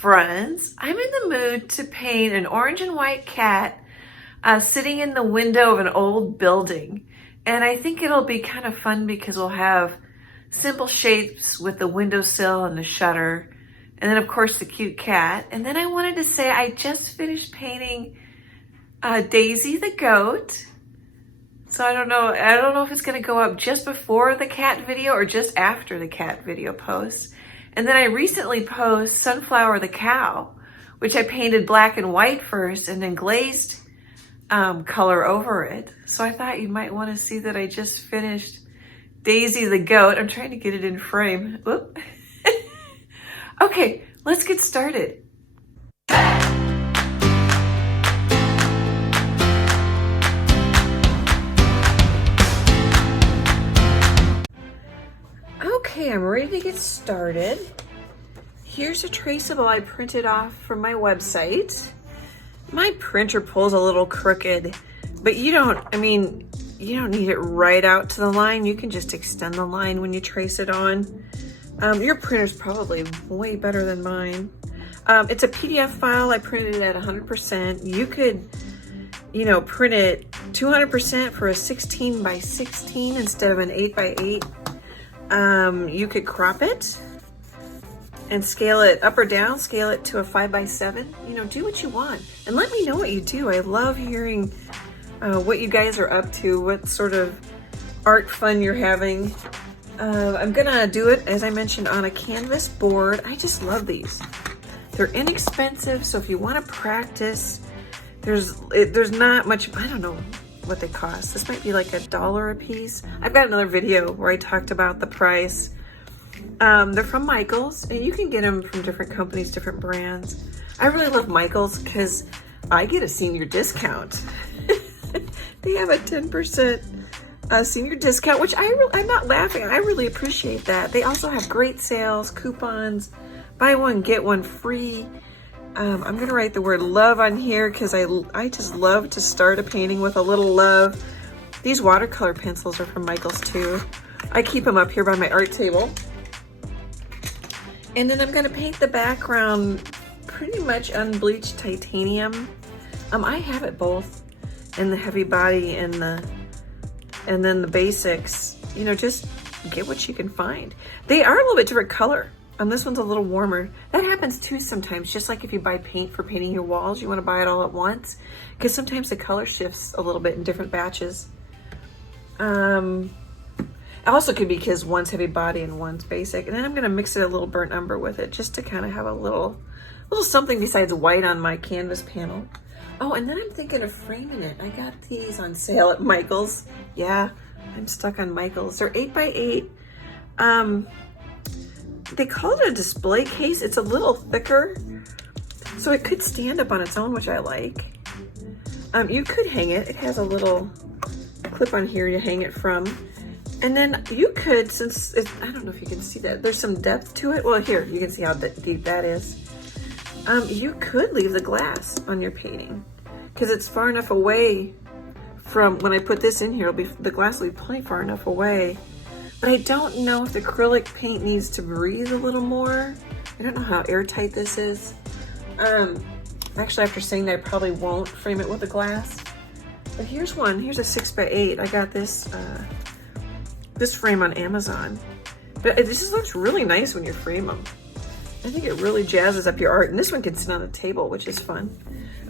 friends. I'm in the mood to paint an orange and white cat sitting in the window of an old building. And I think it'll be kind of fun because we'll have simple shapes with the windowsill and the shutter. And then of course the cute cat. And then I wanted to say I just finished painting Daisy the goat. So I don't know if it's gonna go up just before the cat video or just after the cat video post. And then I recently posted Sunflower the cow, which I painted black and white first and then glazed color over it. So I thought you might want to see that I just finished Daisy the goat. I'm trying to get it in frame. Whoop. Okay, let's get started. Okay, I'm ready to get started. Here's a traceable I printed off from my website. My printer pulls a little crooked, but you don't need it right out to the line. You can just extend the line when you trace it on. Your printer's probably way better than mine. It's a PDF file. I printed it at 100%. You could, print it 200% for a 16 by 16 instead of an 8 by 8. You could crop it and scale it up or down, scale it to a 5 by 7. Do what you want and let me know what you do. I love hearing what you guys are up to, what sort of art fun you're having. I'm gonna do it, as I mentioned, on a canvas board. I just love these. They're inexpensive, so if you want to practice, there's not much. I don't know what they cost. This might be like $1 a piece. I've got another video where I talked about the price. They're from Michaels, and you can get them from different companies, different brands. I really love Michaels because I get a senior discount. They have a 10% senior discount, which I'm not laughing. I really appreciate that. They also have great sales, coupons, buy one, get one free. I'm gonna write the word love on here because I just love to start a painting with a little love. These watercolor pencils are from Michaels too. I keep them up here by my art table. And then I'm gonna paint the background pretty much unbleached titanium. I have it both in the heavy body and then the basics. Just get what you can find. They are a little bit different color. This one's a little warmer. That happens too sometimes, just like if you buy paint for painting your walls, you want to buy it all at once, because sometimes the color shifts a little bit in different batches. It also could be because one's heavy body and one's basic. And then I'm going to mix it a little burnt umber with it, just to kind of have a little something besides white on my canvas panel. Oh, and then I'm thinking of framing it. I got these on sale at Michaels. Yeah, I'm stuck on Michaels. They're 8 by 8. They call it a display case. It's a little thicker, so it could stand up on its own, which I like. You could hang it. It has a little clip on here to hang it from. And then you could, I don't know if you can see that, there's some depth to it. Well, here, you can see how deep that is. You could leave the glass on your painting because it's far enough away from, when I put this in here, the glass will be plenty far enough away. But I don't know if the acrylic paint needs to breathe a little more. I don't know how airtight this is. Actually, after saying that, I probably won't frame it with the glass. But here's one. Here's a 6 by 8. I got this frame on Amazon. But it just looks really nice when you frame them. I think it really jazzes up your art. And this one can sit on the table, which is fun.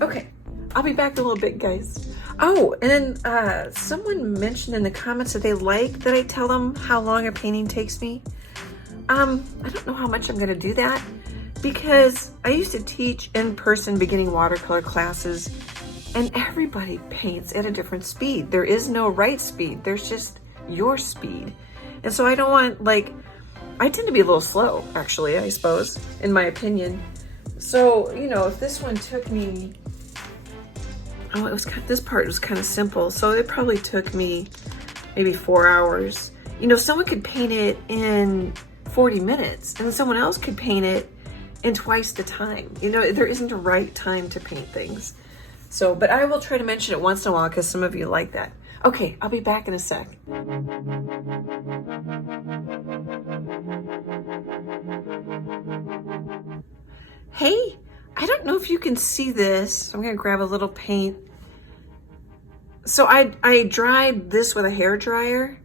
Okay, I'll be back in a little bit, guys. Oh, and then someone mentioned in the comments that they like that I tell them how long a painting takes me. I don't know how much I'm gonna do that because I used to teach in-person beginning watercolor classes and everybody paints at a different speed. There is no right speed, there's just your speed. And so I don't want, I tend to be a little slow, actually, I suppose, in my opinion. So, if this one took me, this part was kind of simple, so it probably took me maybe 4 hours. Someone could paint it in 40 minutes, and then someone else could paint it in twice the time. There isn't a right time to paint things. So, but I will try to mention it once in a while because some of you like that. Okay, I'll be back in a sec. Hey, I don't know if you can see this. I'm gonna grab a little paint. So I dried this with a hair dryer,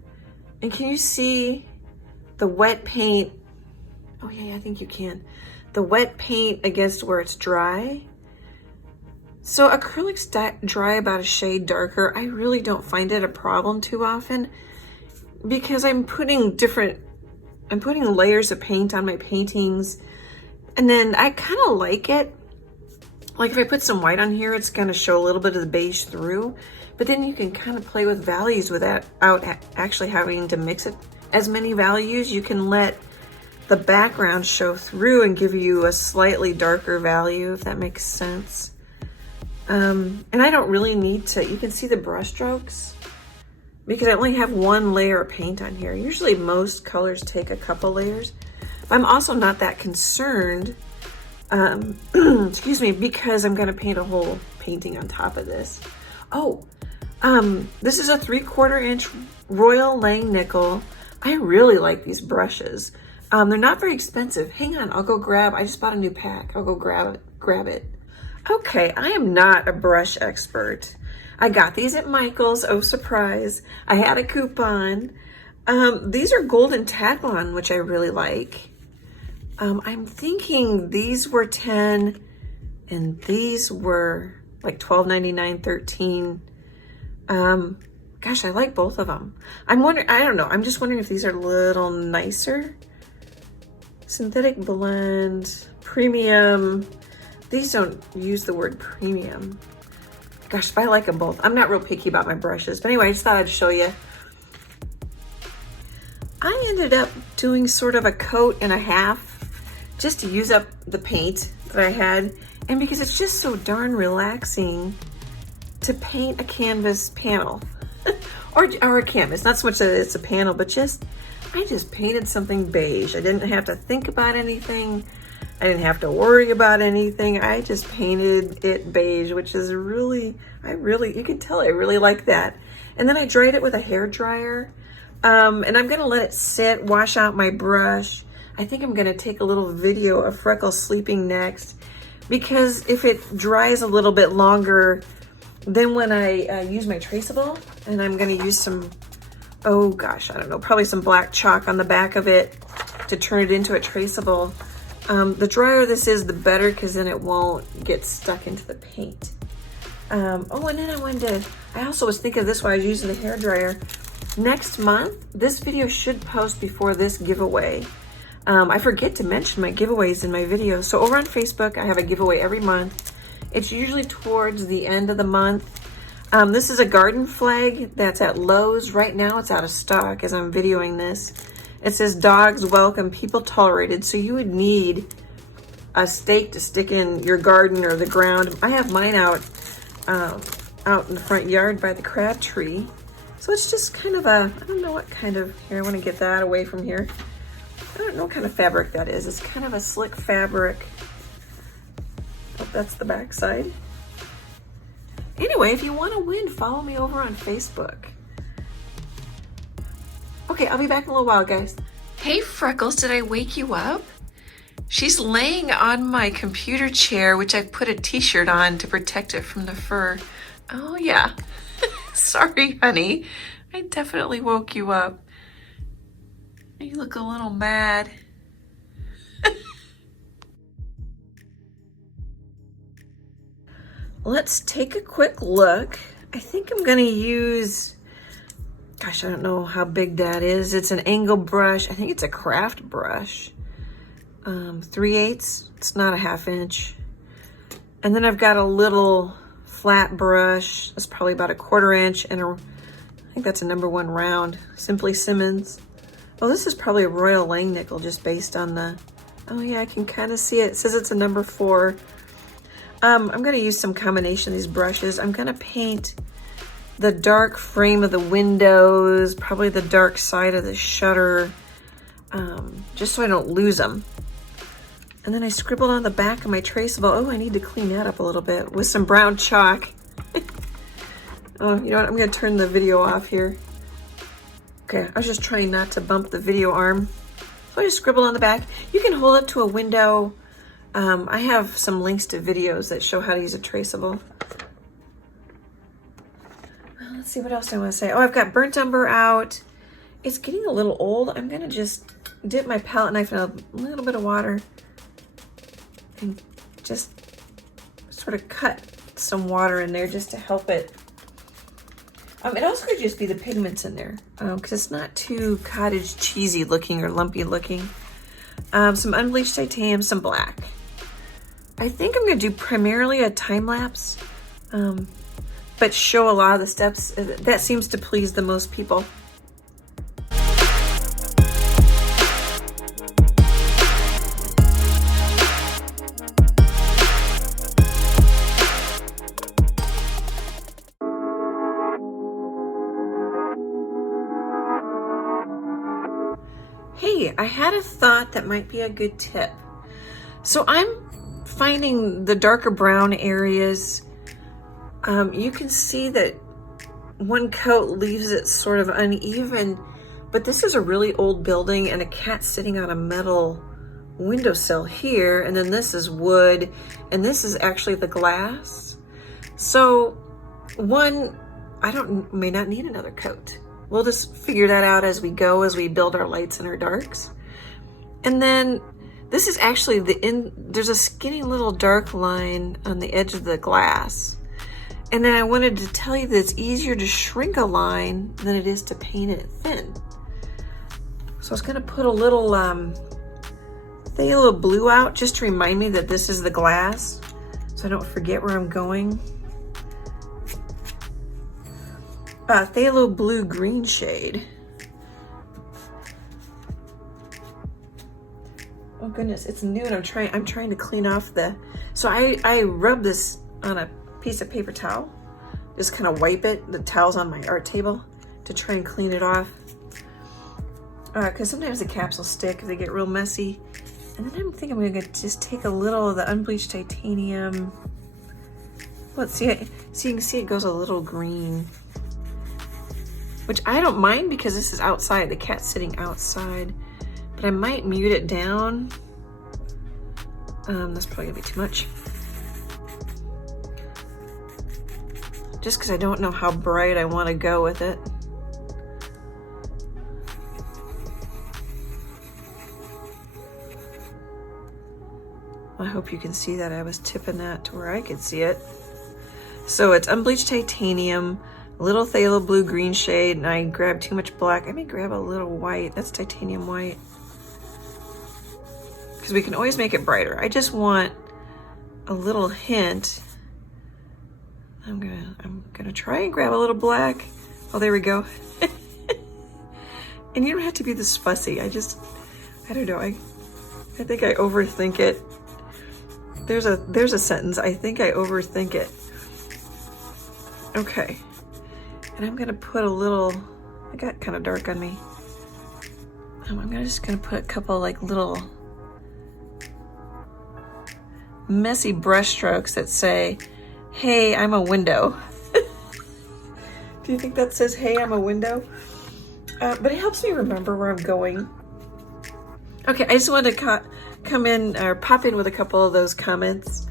and can you see the wet paint? Oh yeah, I think you can. The wet paint against where it's dry. So acrylics dry about a shade darker. I really don't find it a problem too often because I'm putting layers of paint on my paintings, and then I kind of like it. Like if I put some white on here, it's gonna show a little bit of the beige through, but then you can kind of play with values without actually having to mix it as many values. You can let the background show through and give you a slightly darker value, if that makes sense. And I don't really need to, you can see the brush strokes because I only have one layer of paint on here. Usually most colors take a couple layers. I'm also not that concerned, excuse me, because I'm gonna paint a whole painting on top of this. Oh, this is a 3/4 inch Royal Langnickel. I really like these brushes. They're not very expensive. Hang on, I'll go grab, I just bought a new pack. I'll go grab it. Okay, I am not a brush expert. I got these at Michael's, oh surprise. I had a coupon. These are Golden Taklon, which I really like. I'm thinking these were 10 and these were like $12.99, $13. Gosh, I like both of them. I'm wondering, I don't know, I'm just wondering if these are a little nicer. Synthetic blend, premium. These don't use the word premium. Gosh, if I like them both. I'm not real picky about my brushes, but anyway, I just thought I'd show you. I ended up doing sort of a coat and a half just to use up the paint that I had. And because it's just so darn relaxing to paint a canvas panel or a canvas, not so much that it's a panel, but I just painted something beige. I didn't have to think about anything. I didn't have to worry about anything. I just painted it beige, which is you can tell I really like that. And then I dried it with a hair dryer. And I'm gonna let it sit, wash out my brush. I think I'm gonna take a little video of Freckles sleeping next, because if it dries a little bit longer, then when I use my Traceable, and I'm gonna use some, oh gosh, I don't know, probably some black chalk on the back of it to turn it into a Traceable. The drier this is, the better, because then it won't get stuck into the paint. Oh, and then I also was thinking of this while I was using the hair dryer. Next month, this video should post before this giveaway. I forget to mention my giveaways in my videos. So over on Facebook, I have a giveaway every month. It's usually towards the end of the month. This is a garden flag that's at Lowe's. Right now, it's out of stock as I'm videoing this. It says dogs welcome, people tolerated. So you would need a stake to stick in your garden or the ground. I have mine out in the front yard by the crab tree. So it's just kind of I don't know what kind of, here, I want to get that away from here. I don't know what kind of fabric that is. It's kind of a slick fabric. Oh, that's the back side. Anyway, if you want to win, follow me over on Facebook. Okay, I'll be back in a little while, guys. Hey, Freckles, did I wake you up? She's laying on my computer chair, which I put a t-shirt on to protect it from the fur. Oh, yeah. Sorry, honey. I definitely woke you up. You look a little mad. Let's take a quick look. I think I'm gonna use, gosh, I don't know how big that is. It's an angle brush. I think it's a craft brush. 3/8. It's not a 1/2 inch. And then I've got a little flat brush. That's probably about a 1/4 inch, and I think that's a #1 round. Simply Simmons. Oh, this is probably a Royal Langnickel just based on the, oh yeah, I can kind of see it. It says it's a #4. I'm gonna use some combination of these brushes. I'm gonna paint the dark frame of the windows, probably the dark side of the shutter, just so I don't lose them. And then I scribbled on the back of my Traceable. Oh, I need to clean that up a little bit with some brown chalk. Oh, you know what? I'm gonna turn the video off here. Okay, I was just trying not to bump the video arm. So I just scribbled on the back. You can hold it to a window I have some links to videos that show how to use a traceable. Let's see, what else I want to say. Oh, I've got burnt umber out. It's getting a little old. I'm going to just dip my palette knife in a little bit of water and just sort of cut some water in there just to help it. It also could just be the pigments in there because it's not too cottage cheesy looking or lumpy looking. Some unbleached titanium, some black. I think I'm going to do primarily a time lapse, but show a lot of the steps. That seems to please the most people. Hey, I had a thought that might be a good tip. So I'm finding the darker brown areas. You can see that one coat leaves it sort of uneven, but this is a really old building and a cat sitting on a metal windowsill here, and then this is wood, and this is actually the glass. So one, may not need another coat. We'll just figure that out as we go, as we build our lights and our darks. And then this is actually there's a skinny little dark line on the edge of the glass. And then I wanted to tell you that it's easier to shrink a line than it is to paint it thin. So I was gonna put a little phthalo blue out just to remind me that this is the glass, so I don't forget where I'm going. Phthalo blue green shade. Oh goodness, it's new and I'm trying to clean off so I rub this on a piece of paper towel. Just kind of wipe it, the towel's on my art table, to try and clean it off. Because sometimes the caps will stick if they get real messy. And then I'm thinking I'm gonna just take a little of the unbleached titanium. Let's see it. So you can see it goes a little green, which I don't mind because this is outside, the cat's sitting outside, but I might mute it down. That's probably gonna be too much. Just because I don't know how bright I want to go with it. I hope you can see that. I was tipping that to where I could see it. So it's unbleached titanium, little phthalo blue green shade, and I grabbed too much black. I may grab a little white. That's titanium white. Because we can always make it brighter. I just want a little hint. I'm gonna try and grab a little black. Oh, there we go. And you don't have to be this fussy. I don't know. I think I overthink it. There's a sentence. I think I overthink it. Okay. And I'm gonna put a little, I got kind of dark on me. I'm just gonna put a couple like little messy brush strokes that say, hey, I'm a window. Do you think that says, hey, I'm a window? But it helps me remember where I'm going. Okay, I just wanted to come in or pop in with a couple of those comments.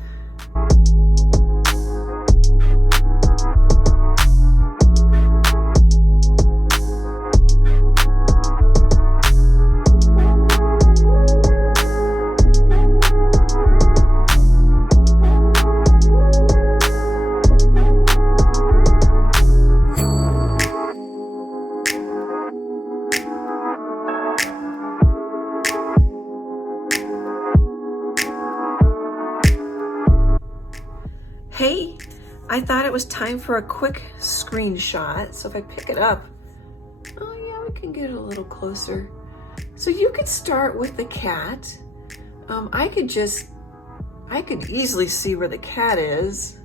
Hey, I thought it was time for a quick screenshot. So if I pick it up, oh yeah, we can get it a little closer. So you could start with the cat. I could easily see where the cat is.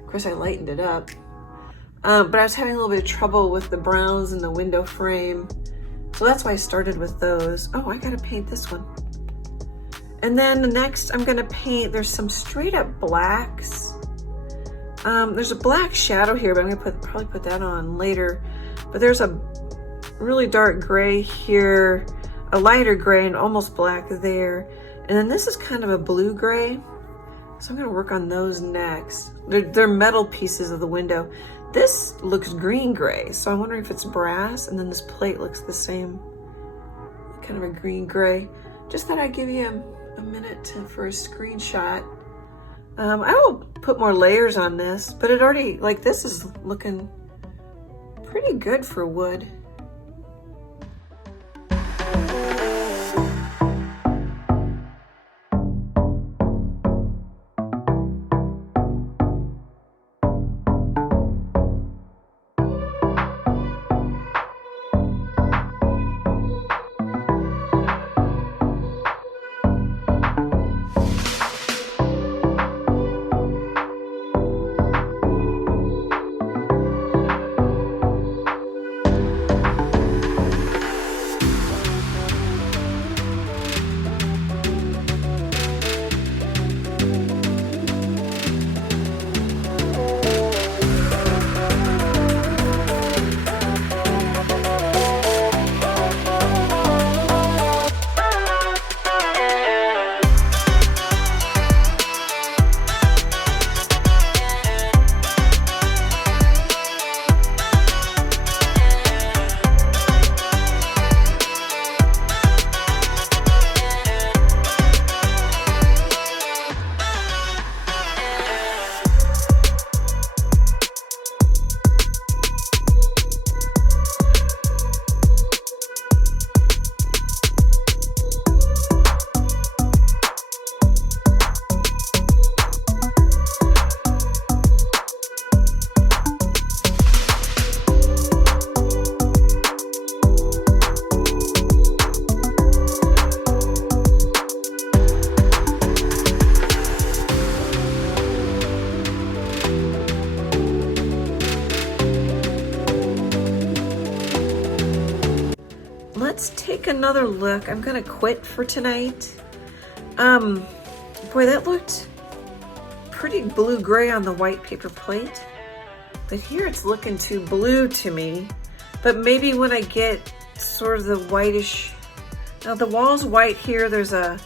Of course, I lightened it up. But I was having a little bit of trouble with the browns in the window frame. So that's why I started with those. Oh, I gotta paint this one. And then the next I'm gonna paint, there's some straight up blacks. There's a black shadow here, but I'm gonna probably put that on later. But there's a really dark gray here, a lighter gray and almost black there. And then this is kind of a blue gray. So I'm gonna work on those next. They're metal pieces of the window. This looks green gray, so I'm wondering if it's brass, and then this plate looks the same, kind of a green gray. Just thought I'd give you a minute for a screenshot. I will put more layers on this, but it already, like, this is looking pretty good for wood. Let's take another look. I'm gonna quit for tonight. Boy, that looked pretty blue-gray on the white paper plate, but here it's looking too blue to me. But maybe when I get sort of the whitish, now the wall's white here, there's a,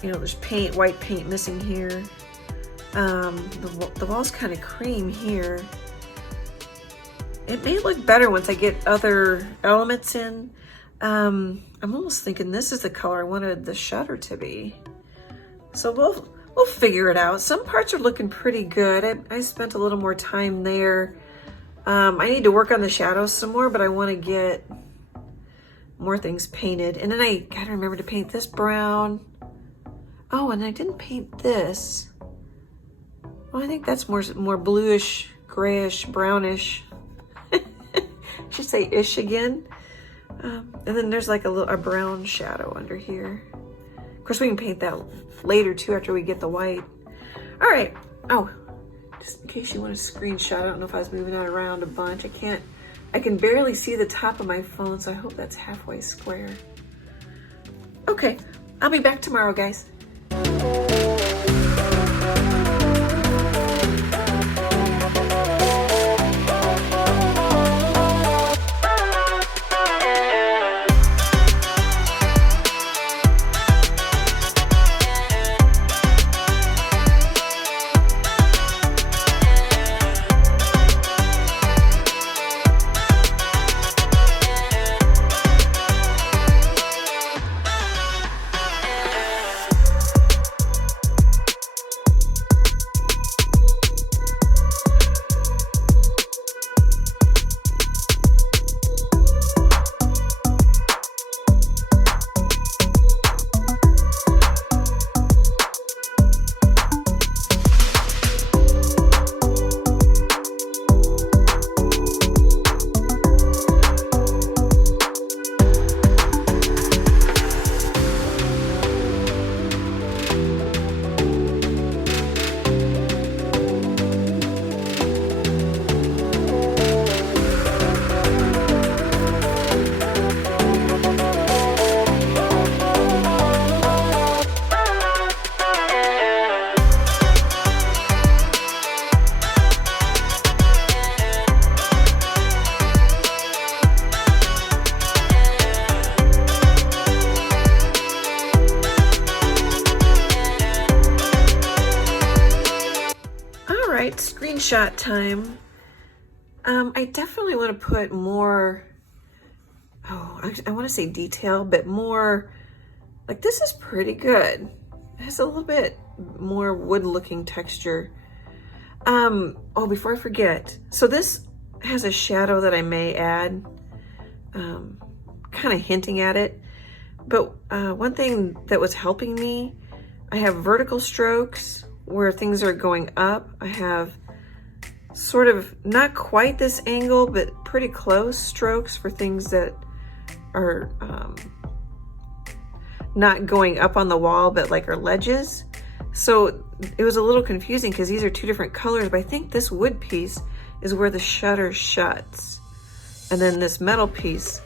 there's paint, white paint missing here. The wall's kind of cream here. It may look better once I get other elements in. I'm almost thinking this is the color I wanted the shutter to be. So we'll figure it out. Some parts are looking pretty good. I spent a little more time there. I need to work on the shadows some more, but I want to get more things painted. And then I gotta remember to paint this brown. Oh, and I didn't paint this. Well, I think that's more bluish, grayish, brownish. I should say ish again. And then there's like a brown shadow under here. Of course, we can paint that later too after we get the white. All right. Oh, just in case you want a screenshot, I don't know if I was moving that around a bunch. I can barely see the top of my phone, so I hope that's halfway square. Okay, I'll be back tomorrow, guys. right, screenshot time. I definitely want to put more, I want to say detail, but more, like this is pretty good. It has a little bit more wood looking texture. Before I forget, so this has a shadow that I may add, kind of hinting at it. But one thing that was helping me, I have vertical strokes where things are going up. I have sort of not quite this angle, but pretty close strokes for things that are not going up on the wall, but like are ledges. So it was a little confusing because these are two different colors, but I think this wood piece is where the shutter shuts. And then this metal piece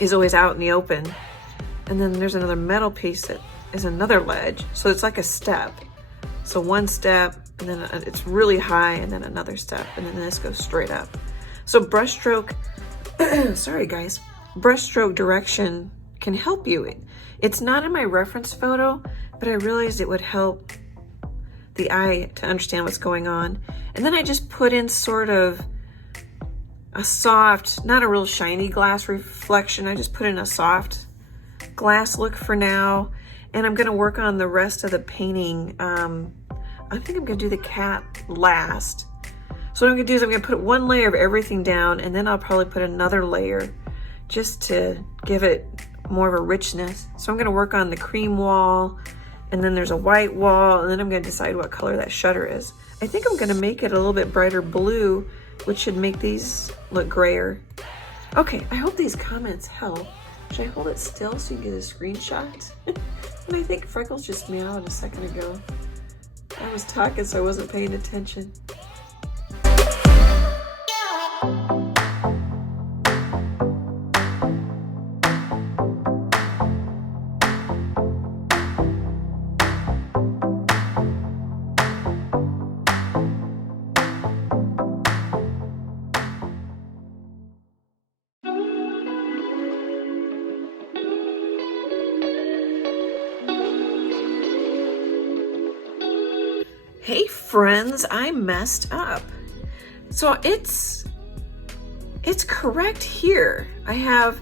is always out in the open. And then there's another metal piece that is another ledge. So it's like a step. So one step, and then it's really high, and then another step, and then this goes straight up. So brushstroke, sorry guys, brushstroke direction can help you. It's not in my reference photo, but I realized it would help the eye to understand what's going on. And then I just put in sort of a soft, not a real shiny glass reflection. I just put in a soft glass look for now. And I'm gonna work on the rest of the painting. I think I'm gonna do the cat last. So what I'm gonna do is I'm gonna put one layer of everything down, and then I'll probably put another layer just to give it more of a richness. So I'm gonna work on the cream wall, and then there's a white wall, and then I'm gonna decide what color that shutter is. I think I'm gonna make it a little bit brighter blue, which should make these look grayer. Okay, I hope these comments help. Should I hold it still so you can get a screenshot? And I think Freckles just meowed a second ago. I was talking, so I wasn't paying attention. Hey friends, I messed up. So it's correct here. I have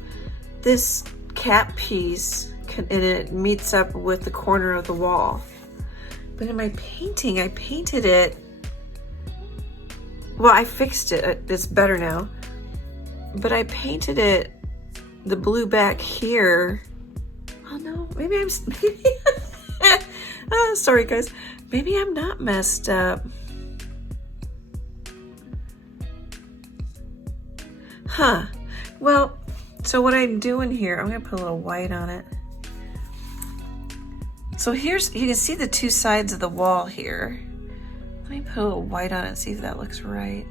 this cap piece and it meets up with the corner of the wall. But in my painting, I painted it, well, I fixed it, it's better now. But I painted it, the blue back here. Oh no, maybe I'm, oh, sorry guys. Maybe I'm not messed up. Huh. Well, so what I'm doing here, I'm gonna put a little white on it. So here's, you can see the two sides of the wall here. Let me put a little white on it and see if that looks right.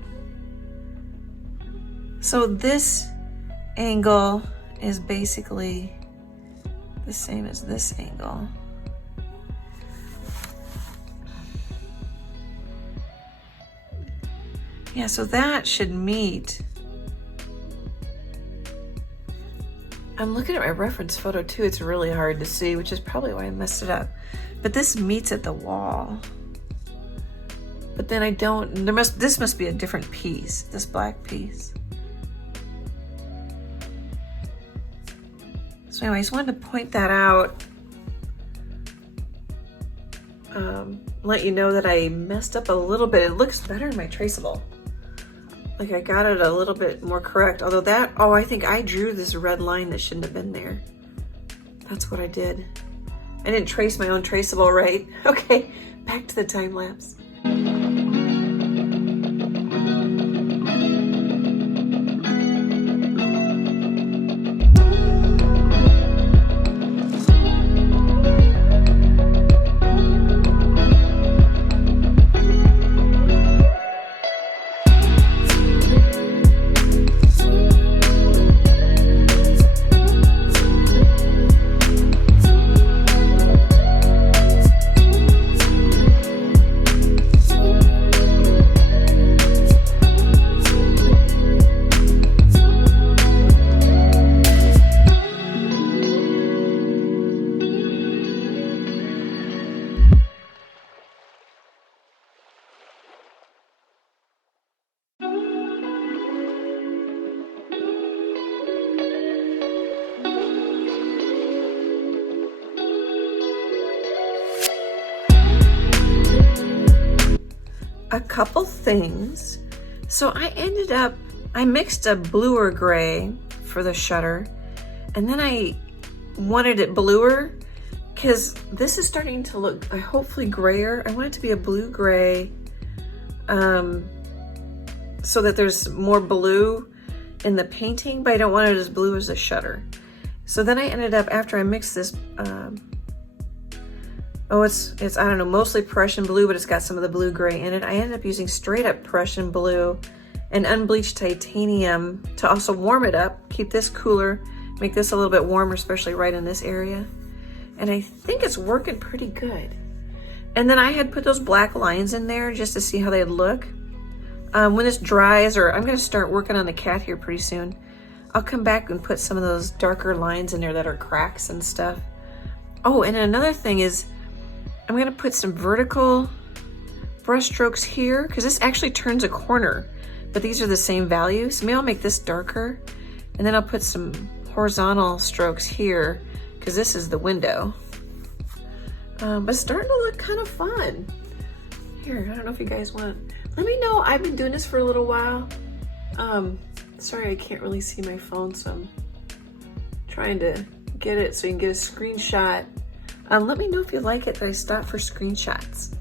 So this angle is basically the same as this angle. Yeah, so that should meet. I'm looking at my reference photo too. It's really hard to see, which is probably why I messed it up. But this meets at the wall. But then I don't, this must be a different piece, this black piece. So anyway, I just wanted to point that out. Let you know that I messed up a little bit. It looks better in my traceable. Like I got it a little bit more correct. Although that, oh, I think I drew this red line that shouldn't have been there. That's what I did. I didn't trace my own traceable right. Okay, back to the time lapse. a couple things. So I mixed a bluer gray for the shutter, and then I wanted it bluer because this is starting to look hopefully grayer. I want it to be a blue-gray so that there's more blue in the painting, but I don't want it as blue as the shutter. So then I ended up, after I mixed this, it's I don't know, mostly Prussian blue, but it's got some of the blue-gray in it. I ended up using straight up Prussian blue and unbleached titanium to also warm it up, keep this cooler, make this a little bit warmer, especially right in this area. And I think it's working pretty good. And then I had put those black lines in there just to see how they'd look. When this dries, or I'm gonna start working on the cat here pretty soon, I'll come back and put some of those darker lines in there that are cracks and stuff. Oh, and another thing is, I'm gonna put some vertical brush strokes here, because this actually turns a corner, but these are the same values. So maybe I'll make this darker, and then I'll put some horizontal strokes here, because this is the window. But it's starting to look kind of fun. Here, I don't know if you guys want, let me know. I've been doing this for a little while. Sorry, I can't really see my phone, so I'm trying to get it so you can get a screenshot. Let me know if you like it that I stop for screenshots.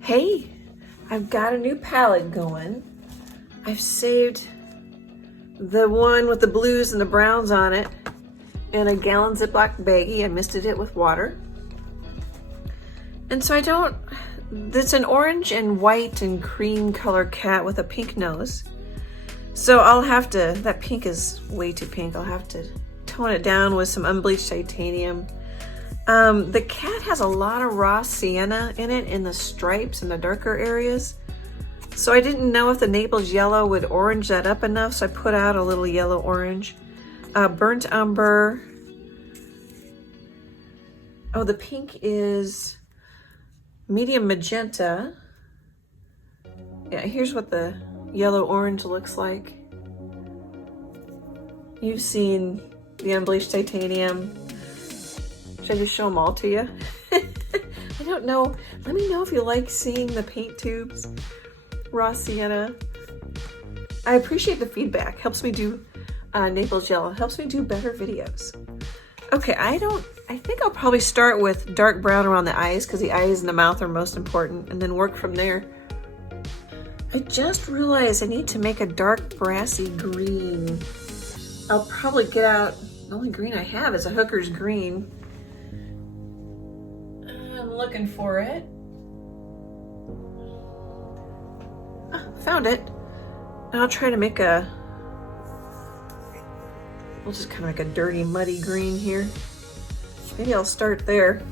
Hey, I've got a new palette going. I've saved the one with the blues and the browns on it in a gallon Ziploc baggie. I misted it with water. And so it's an orange and white and cream color cat with a pink nose. So that pink is way too pink. I'll have to tone it down with some unbleached titanium. The cat has a lot of raw sienna in it in the stripes and the darker areas. So I didn't know if the Naples yellow would orange that up enough, so I put out a little yellow orange. Burnt umber. Oh, the pink is medium magenta. Yeah, here's what the yellow orange looks like. You've seen the unbleached titanium. Should I just show them all to you? I don't know. Let me know if you like seeing the paint tubes. Raw sienna. I appreciate the feedback. Helps me do Naples yellow. Helps me do better videos. Okay, I think I'll probably start with dark brown around the eyes, because the eyes and the mouth are most important, and then work from there. I just realized I need to make a dark brassy green. I'll probably get out, the only green I have is a Hooker's green. I'm looking for it. Found it. And I'll try to make we'll just kind of make a dirty, muddy green here. Maybe I'll start there.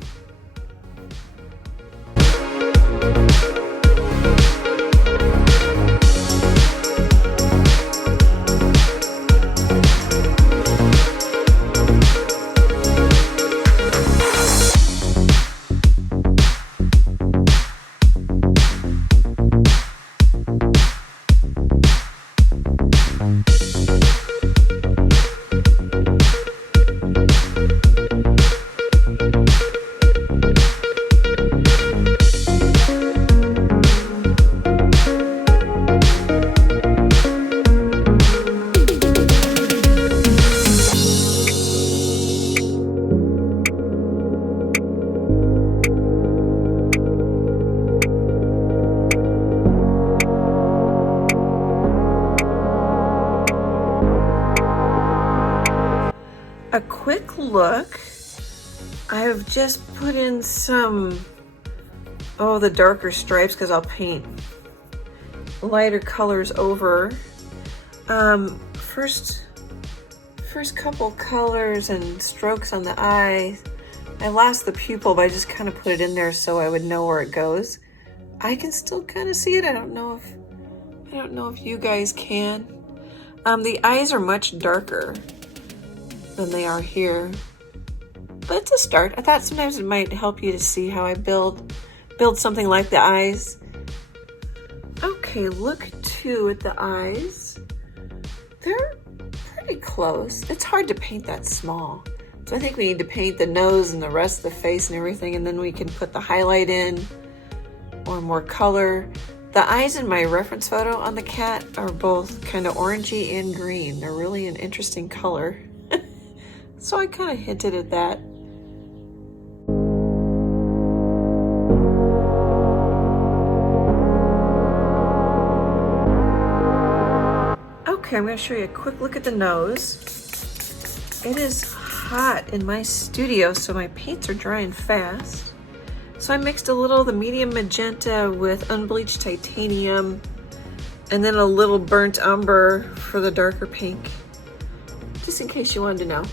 A quick look, I've just put in some, the darker stripes, because I'll paint lighter colors over. First couple colors and strokes on the eye. I lost the pupil, but I just kind of put it in there so I would know where it goes. I can still kind of see it. I don't know if you guys can. The eyes are much darker than they are here, but it's a start. I thought sometimes it might help you to see how I build something like the eyes. Okay. Okay, look too at the eyes. They're pretty close. It's hard to paint that small. So I think we need to paint the nose and the rest of the face and everything, and then we can put the highlight in or more color. The eyes in my reference photo on the cat are both kind of orangey and green. They're really an interesting color. So I kind of hinted at that. Okay, I'm going to show you a quick look at the nose. It is hot in my studio, so my paints are drying fast. So I mixed a little of the medium magenta with unbleached titanium, and then a little burnt umber for the darker pink, just in case you wanted to know.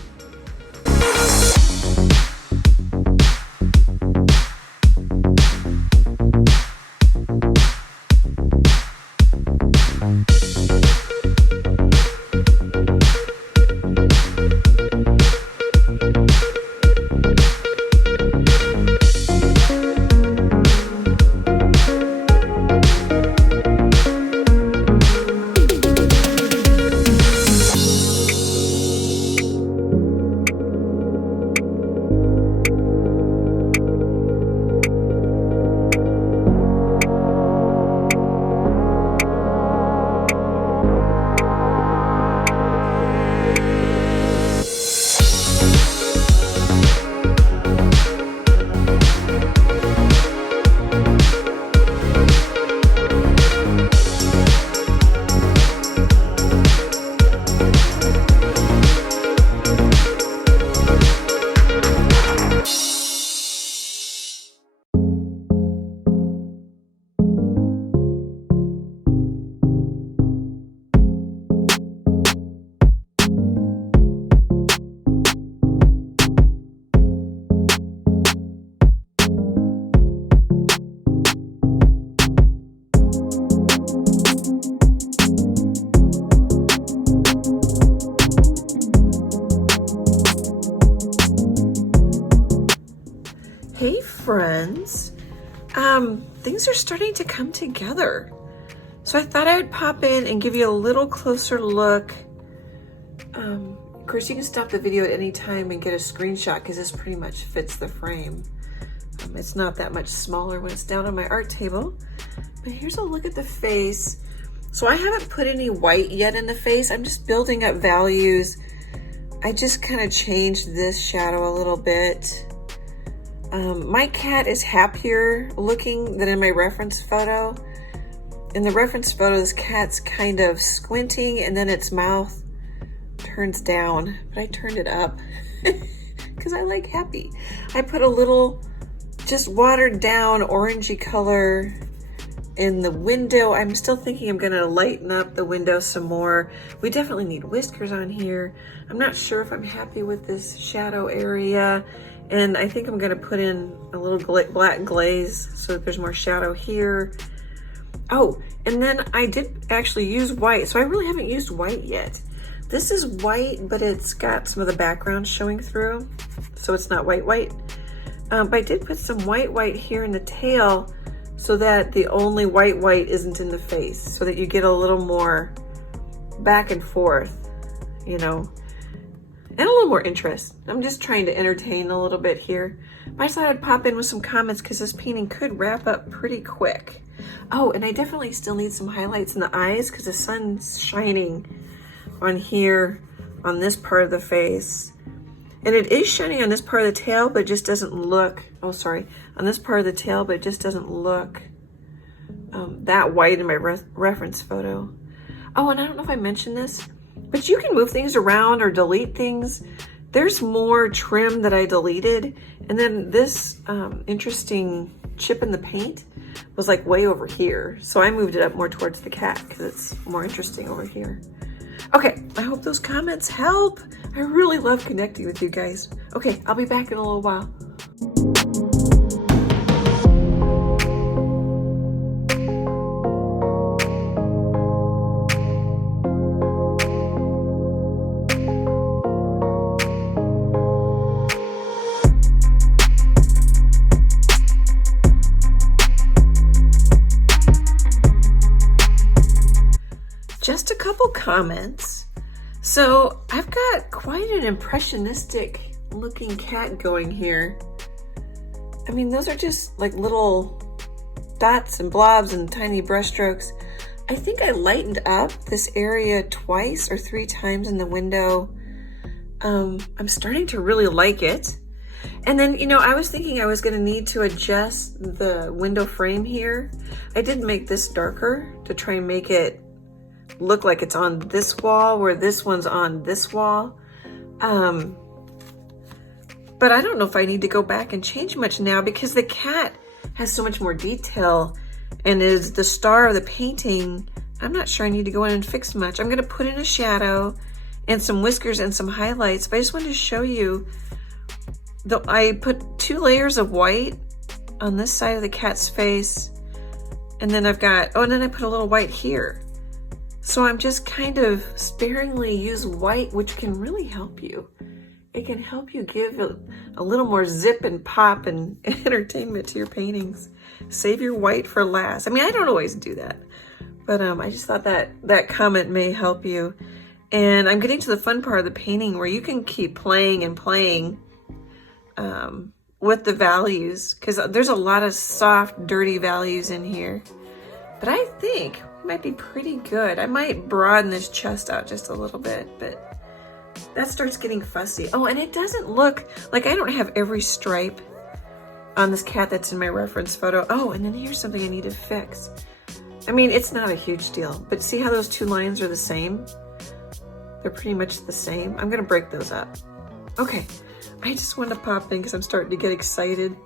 Hey friends, things are starting to come together. So I thought I would pop in and give you a little closer look. Of course, you can stop the video at any time and get a screenshot because this pretty much fits the frame. It's not that much smaller when it's down on my art table. But here's a look at the face. So I haven't put any white yet in the face. I'm just building up values. I just kind of changed this shadow a little bit. My cat is happier looking than in my reference photo. In the reference photo, this cat's kind of squinting and then its mouth turns down, but I turned it up because I like happy. I put a little just watered down orangey color in the window. I'm still thinking I'm gonna lighten up the window some more. We definitely need whiskers on here. I'm not sure if I'm happy with this shadow area. And I think I'm gonna put in a little black glaze so that there's more shadow here. Oh, and then I did actually use white. So I really haven't used white yet. This is white, but it's got some of the background showing through. So it's not white. But I did put some white here in the tail so that the only white isn't in the face, so that you get a little more back and forth, you know, and a little more interest. I'm just trying to entertain a little bit here. I thought I'd pop in with some comments because this painting could wrap up pretty quick. Oh, and I definitely still need some highlights in the eyes because the sun's shining on here, on this part of the face. And it is shining on this part of the tail, but it just doesn't look, oh, sorry, on this part of the tail, but it just doesn't look that white in my reference photo. Oh, and I don't know if I mentioned this, but you can move things around or delete things. There's more trim that I deleted. And then this interesting chip in the paint was like way over here. So I moved it up more towards the cat because it's more interesting over here. Okay, I hope those comments help. I really love connecting with you guys. Okay, I'll be back in a little while. couple comments. So I've got quite an impressionistic looking cat going here. I mean, those are just like little dots and blobs and tiny brush strokes. I think I lightened up this area twice or 3 times in the window. I'm starting to really like it. And then, you know, I was thinking I was going to need to adjust the window frame here. I did make this darker to try and make it look like it's on this wall where this one's on this wall. But I don't know if I need to go back and change much now because the cat has so much more detail and is the star of the painting. I'm not sure I need to go in and fix much. I'm going to put in a shadow and some whiskers and some highlights, but I just wanted to show you that I put 2 layers of white on this side of the cat's face, and then I've got, oh, and then I put a little white here. So I'm just kind of sparingly use white, which can really help you. It can help you give a little more zip and pop and entertainment to your paintings. Save your white for last. I mean, I don't always do that, but I just thought that comment may help you. And I'm getting to the fun part of the painting where you can keep playing and playing with the values, because there's a lot of soft, dirty values in here. But I think it might be pretty good. I might broaden this chest out just a little bit, but that starts getting fussy. Oh, and it doesn't look like I don't have every stripe on this cat that's in my reference photo. Oh, and then here's something I need to fix. I mean, it's not a huge deal, but see how those 2 lines are the same? They're pretty much the same. I'm gonna break those up. Okay, I just wanted to pop in because I'm starting to get excited.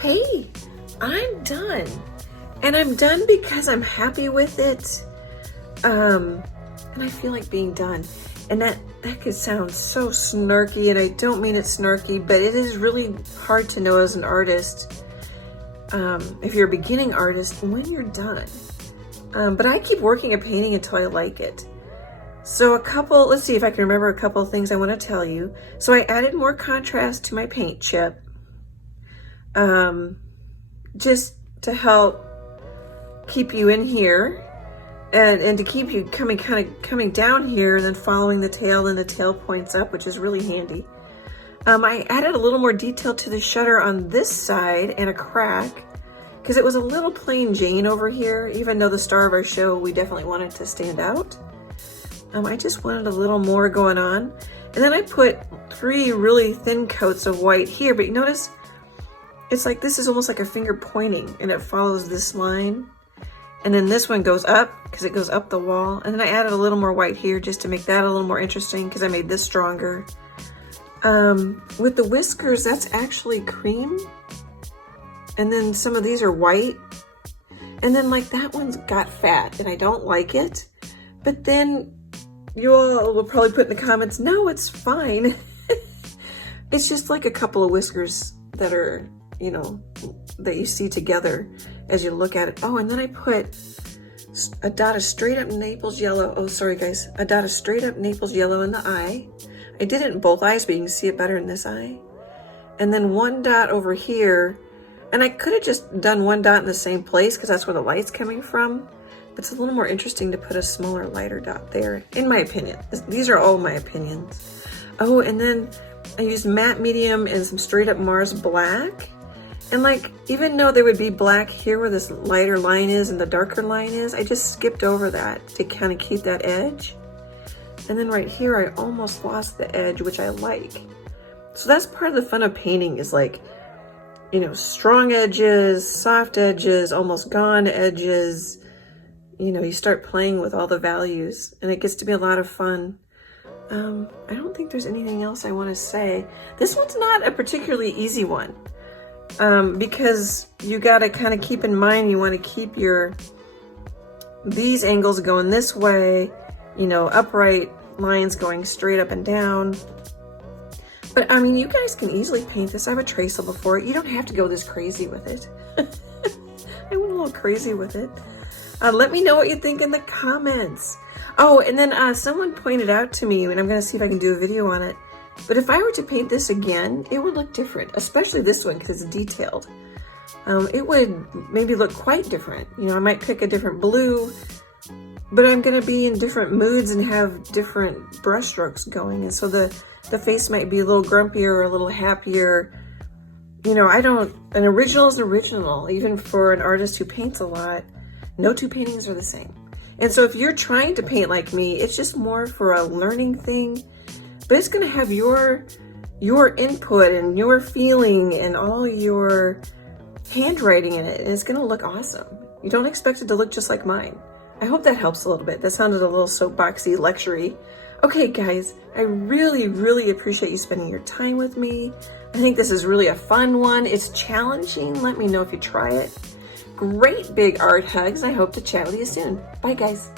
Hey, I'm done. And I'm done because I'm happy with it. And I feel like being done. And that could sound so snarky, and I don't mean it snarky, but it is really hard to know as an artist, if you're a beginning artist, when you're done. But I keep working a painting until I like it. So let's see if I can remember a couple of things I want to tell you. So I added more contrast to my paint chip. Just to help keep you in here and to keep you coming down here and then following the tail, and the tail points up, which is really handy. I added a little more detail to the shutter on this side and a crack because it was a little plain Jane over here, even though the star of our show, we definitely wanted to stand out. I just wanted a little more going on. And then I put 3 really thin coats of white here, but you notice it's like this is almost like a finger pointing, and it follows this line. And then this one goes up because it goes up the wall. And then I added a little more white here just to make that a little more interesting because I made this stronger. With the whiskers, that's actually cream. And then some of these are white. And then like that one's got fat and I don't like it. But then you all will probably put in the comments, no, it's fine. It's just like a couple of whiskers that are, you know, that you see together as you look at it. Oh, and then I put a dot of straight up Naples yellow. Oh, sorry guys. A dot of straight up Naples yellow in the eye. I did it in both eyes, but you can see it better in this eye. And then 1 dot over here. And I could have just done 1 dot in the same place because that's where the light's coming from. But it's a little more interesting to put a smaller, lighter dot there, in my opinion. These are all my opinions. Oh, and then I used matte medium and some straight up Mars black. And like, even though there would be black here where this lighter line is and the darker line is, I just skipped over that to kind of keep that edge. And then right here, I almost lost the edge, which I like. So that's part of the fun of painting, is like you know, strong edges, soft edges, almost gone edges. You know, you start playing with all the values and it gets to be a lot of fun. I don't think there's anything else I want to say. This one's not a particularly easy one because you got to kind of keep in mind you want to keep these angles going this way, you know, upright lines going straight up and down. But I mean, you guys can easily paint this. I have a traceable for it. You don't have to go this crazy with it. I went a little crazy with it. Let me know what you think in the comments. Oh, and then someone pointed out to me, and I'm gonna see if I can do a video on it, but if I were to paint this again, it would look different, especially this one because it's detailed. It would maybe look quite different. You know, I might pick a different blue, but I'm gonna be in different moods and have different brush strokes going, and so the face might be a little grumpier or a little happier. You know, an original is original, even for an artist who paints a lot. No two paintings are the same. And so if you're trying to paint like me, it's just more for a learning thing, but it's gonna have your input and your feeling and all your handwriting in it, and it's gonna look awesome. You don't expect it to look just like mine. I hope that helps a little bit. That sounded a little soapboxy, lecture-y. Okay, guys, I really, really appreciate you spending your time with me. I think this is really a fun one. It's challenging. Let me know if you try it. Great big art hugs. I hope to chat with you soon. Bye, guys.